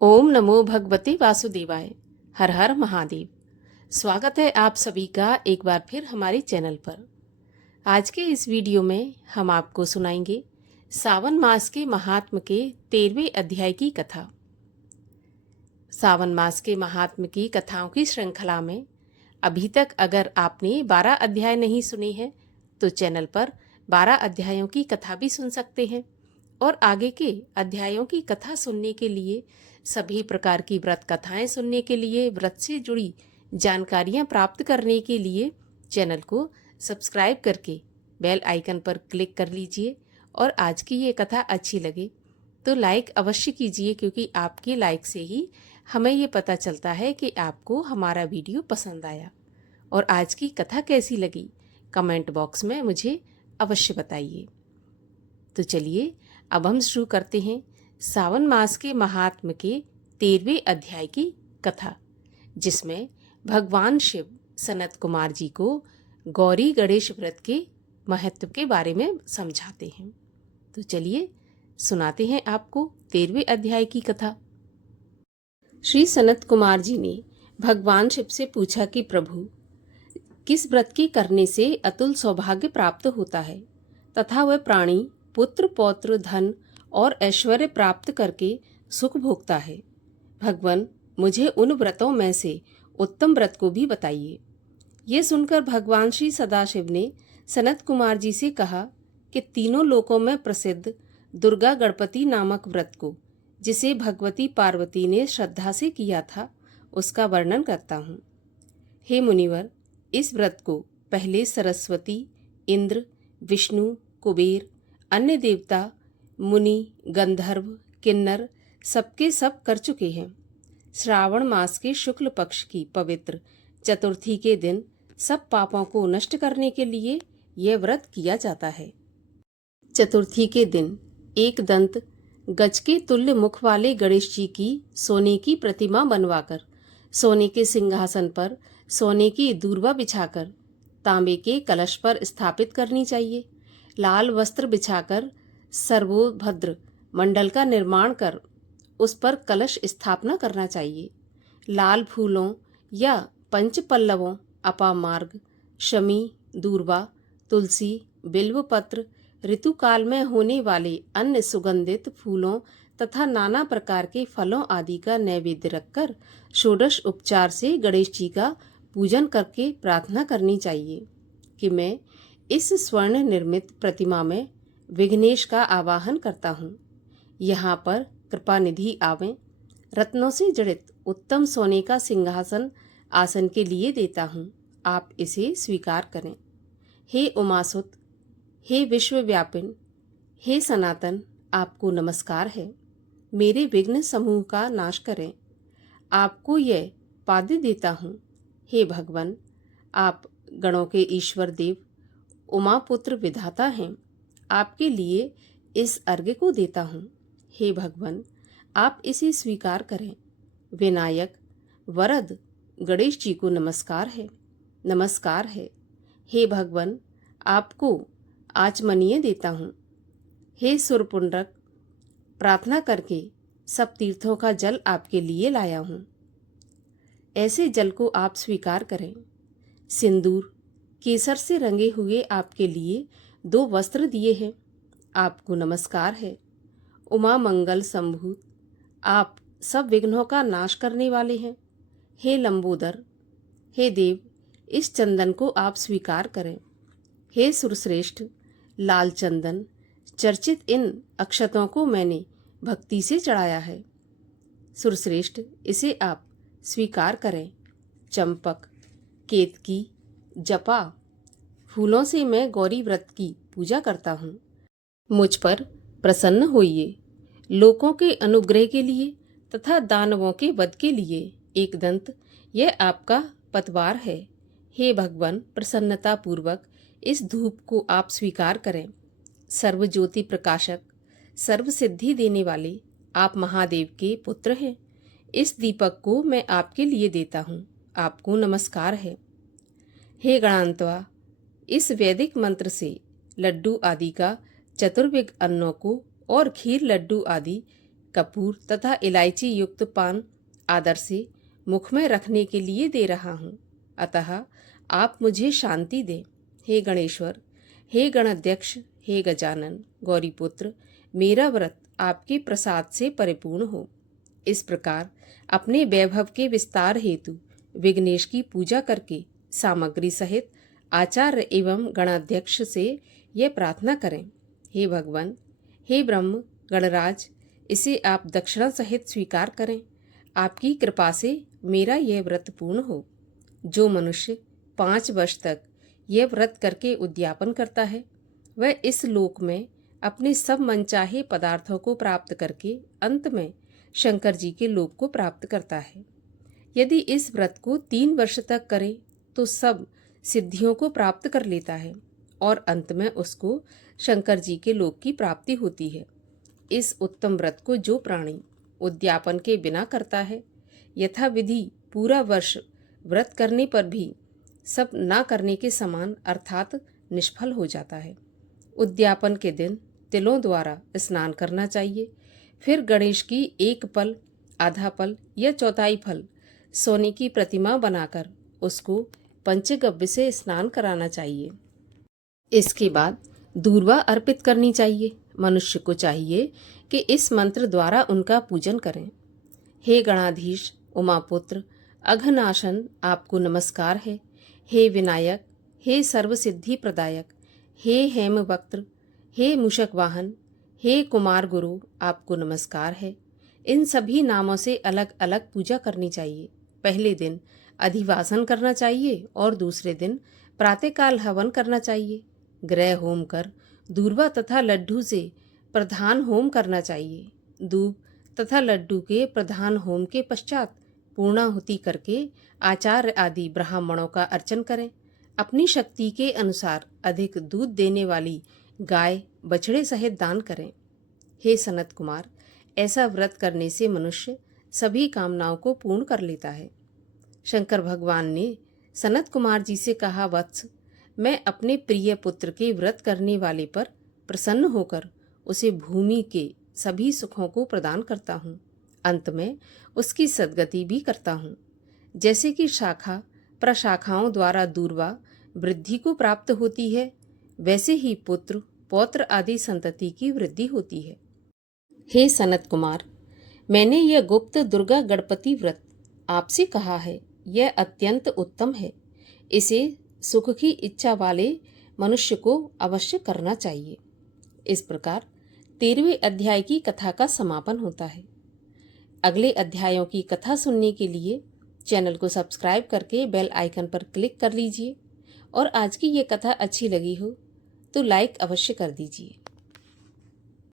ओम नमो भगवते वासुदेवाय। हर हर महादेव। स्वागत है आप सभी का एक बार फिर हमारे चैनल पर। आज के इस वीडियो में हम आपको सुनाएंगे सावन मास के महात्म के 13वें अध्याय की कथा। सावन मास के महात्म की कथाओं की श्रृंखला में अभी तक अगर आपने 12 अध्याय नहीं सुने हैं तो चैनल पर 12 अध्यायों की कथा भी सुन सकते हैं, और आगे के अध्यायों की कथा सुनने के लिए, सभी प्रकार की व्रत कथाएं सुनने के लिए, व्रत से जुड़ी जानकारियां प्राप्त करने के लिए चैनल को सब्सक्राइब करके बेल आइकन पर क्लिक कर लीजिए। और आज की ये कथा अच्छी लगे तो लाइक अवश्य कीजिए, क्योंकि आपके लाइक से ही हमें ये पता चलता है कि आपको हमारा वीडियो पसंद आया। और आज की कथा कैसी लगी कमेंट बॉक्स में मुझे अवश्य बताइए। तो चलिए अब हम शुरू करते हैं सावन मास के महात्म के 13वें अध्याय की कथा, जिसमें भगवान शिव सनत कुमार जी को गौरी गणेश व्रत के महत्व के बारे में समझाते हैं। तो चलिए सुनाते हैं आपको 13वें अध्याय की कथा। श्री सनत कुमार जी ने भगवान शिव से पूछा कि प्रभु, किस व्रत के करने से अतुल सौभाग्य प्राप्त होता है तथा वह प्राणी पुत्र पौत्र धन और ऐश्वर्य प्राप्त करके सुख भोगता है? भगवान, मुझे उन व्रतों में से उत्तम व्रत को भी बताइए। ये सुनकर भगवान श्री सदाशिव ने सनत कुमार जी से कहा कि तीनों लोकों में प्रसिद्ध दुर्गा गणपति नामक व्रत को, जिसे भगवती पार्वती ने श्रद्धा से किया था, उसका वर्णन करता हूँ। हे मुनिवर, इस व्रत को पहले सरस्वती, इंद्र, विष्णु, कुबेर, अन्य देवता, मुनि, गंधर्व, किन्नर सबके सब कर चुके हैं। श्रावण मास के शुक्ल पक्ष की पवित्र चतुर्थी के दिन सब पापों को नष्ट करने के लिए यह व्रत किया जाता है। चतुर्थी के दिन एक दंत गज के तुल्य मुख वाले गणेश जी की सोने की प्रतिमा बनवाकर सोने के सिंहासन पर सोने की दूर्वा बिछाकर तांबे के कलश पर स्थापित करनी चाहिए। लाल वस्त्र बिछाकर सर्वोभद्र मंडल का निर्माण कर उस पर कलश स्थापना करना चाहिए। लाल फूलों या पंच पल्लवों, अपामार्ग, शमी, दूर्वा, तुलसी, बिल्वपत्र, ऋतुकाल में होने वाले अन्य सुगंधित फूलों तथा नाना प्रकार के फलों आदि का नैवेद्य रखकर षोडश उपचार से गणेश जी का पूजन करके प्रार्थना करनी चाहिए कि मैं इस स्वर्ण निर्मित प्रतिमा में विघ्नेश का आवाहन करता हूँ। यहाँ पर कृपा निधि आवें, रत्नों से जड़ित उत्तम सोने का सिंहासन आसन के लिए देता हूँ, आप इसे स्वीकार करें। हे उमासुत, हे विश्वव्यापिन, हे सनातन, आपको नमस्कार है। मेरे विघ्न समूह का नाश करें। आपको यह पाद्य देता हूँ। हे भगवान, आप गणों के ईश्वर देव, उमापुत्र विधाता हैं। आपके लिए इस अर्घ्य को देता हूँ। हे भगवान, आप इसे स्वीकार करें। विनायक वरद गणेश जी को नमस्कार है, नमस्कार है। हे भगवान, आपको आचमनीय देता हूँ। हे सुरपुंडरक, प्रार्थना करके सब तीर्थों का जल आपके लिए लाया हूँ। ऐसे जल को आप स्वीकार करें। सिंदूर केसर से रंगे हुए आपके लिए 2 वस्त्र दिए हैं, आपको नमस्कार है। उमा मंगल संभूत, आप सब विघ्नों का नाश करने वाले हैं। हे लंबोदर, हे देव, इस चंदन को आप स्वीकार करें। हे सुरश्रेष्ठ, लाल चंदन चर्चित इन अक्षतों को मैंने भक्ति से चढ़ाया है। सुरश्रेष्ठ, इसे आप स्वीकार करें। चंपक, केतकी, जपा फूलों से मैं गौरी व्रत की पूजा करता हूँ। मुझ पर प्रसन्न होइए। लोकों के अनुग्रह के लिए तथा दानवों के वध के लिए एक दंत यह आपका पतवार है। हे भगवान, प्रसन्नता पूर्वक इस धूप को आप स्वीकार करें। सर्व ज्योति प्रकाशक, सर्व सिद्धि देने वाले आप महादेव के पुत्र हैं। इस दीपक को मैं आपके लिए देता हूँ, आपको नमस्कार है। हे गणांतवा, इस वैदिक मंत्र से लड्डू आदि का चतुर्विध अन्नों को और खीर लड्डू आदि कपूर तथा इलायची युक्त पान आदर से मुख में रखने के लिए दे रहा हूँ। अतः आप मुझे शांति दें। हे गणेश्वर, हे गणाध्यक्ष, हे गजानन, गौरीपुत्र, मेरा व्रत आपके प्रसाद से परिपूर्ण हो। इस प्रकार अपने वैभव के विस्तार हेतु विघ्नेश की पूजा करके सामग्री सहित आचार्य एवं गणाध्यक्ष से यह प्रार्थना करें, हे भगवान, हे ब्रह्म गणराज, इसे आप दक्षिणा सहित स्वीकार करें। आपकी कृपा से मेरा यह व्रत पूर्ण हो। जो मनुष्य 5 वर्ष तक यह व्रत करके उद्यापन करता है, वह इस लोक में अपने सब मनचाहे पदार्थों को प्राप्त करके अंत में शंकर जी के लोक को प्राप्त करता है। यदि इस व्रत को 3 वर्ष तक करे तो सब सिद्धियों को प्राप्त कर लेता है और अंत में उसको शंकर जी के लोक की प्राप्ति होती है। इस उत्तम व्रत को जो प्राणी उद्यापन के बिना करता है, यथा विधि पूरा वर्ष व्रत करने पर भी सब ना करने के समान अर्थात निष्फल हो जाता है। उद्यापन के दिन तिलों द्वारा स्नान करना चाहिए। फिर गणेश की 1 पल, आधा पल या चौथाई फल सोने की प्रतिमा बनाकर उसको पंचगव्य से स्नान कराना चाहिए। इसके बाद दूर्वा अर्पित करनी चाहिए। मनुष्य को चाहिए कि इस मंत्र द्वारा उनका पूजन करें। हे गणाधीश, उमापुत्र, अघनाशन, आपको नमस्कार है। हे विनायक, हे सर्वसिद्धि प्रदायक, हे हेमवक्त्र, हे मूषक वाहन, हे कुमार गुरु, आपको नमस्कार है। इन सभी नामों से अलग अलग पूजा करनी चाहिए। पहले दिन अधिवासन करना चाहिए और दूसरे दिन प्रातःकाल हवन करना चाहिए। ग्रह होम कर दूर्वा तथा लड्डू से प्रधान होम करना चाहिए। दूब तथा लड्डू के प्रधान होम के पश्चात पूर्णाहुति करके आचार्य आदि ब्राह्मणों का अर्चन करें। अपनी शक्ति के अनुसार अधिक दूध देने वाली गाय बछड़े सहित दान करें। हे सनत कुमार, ऐसा व्रत करने से मनुष्य सभी कामनाओं को पूर्ण कर लेता है। शंकर भगवान ने सनत कुमार जी से कहा, वत्स, मैं अपने प्रिय पुत्र के व्रत करने वाले पर प्रसन्न होकर उसे भूमि के सभी सुखों को प्रदान करता हूँ। अंत में उसकी सद्गति भी करता हूँ। जैसे कि शाखा प्रशाखाओं द्वारा दूर्वा वृद्धि को प्राप्त होती है, वैसे ही पुत्र पौत्र आदि संतति की वृद्धि होती है। हे सनत कुमार, मैंने यह गुप्त दुर्गा गणपति व्रत आपसे कहा है। यह अत्यंत उत्तम है। इसे सुख की इच्छा वाले मनुष्य को अवश्य करना चाहिए। इस प्रकार 13वें अध्याय की कथा का समापन होता है। अगले अध्यायों की कथा सुनने के लिए चैनल को सब्सक्राइब करके बेल आइकन पर क्लिक कर लीजिए और आज की ये कथा अच्छी लगी हो तो लाइक अवश्य कर दीजिए।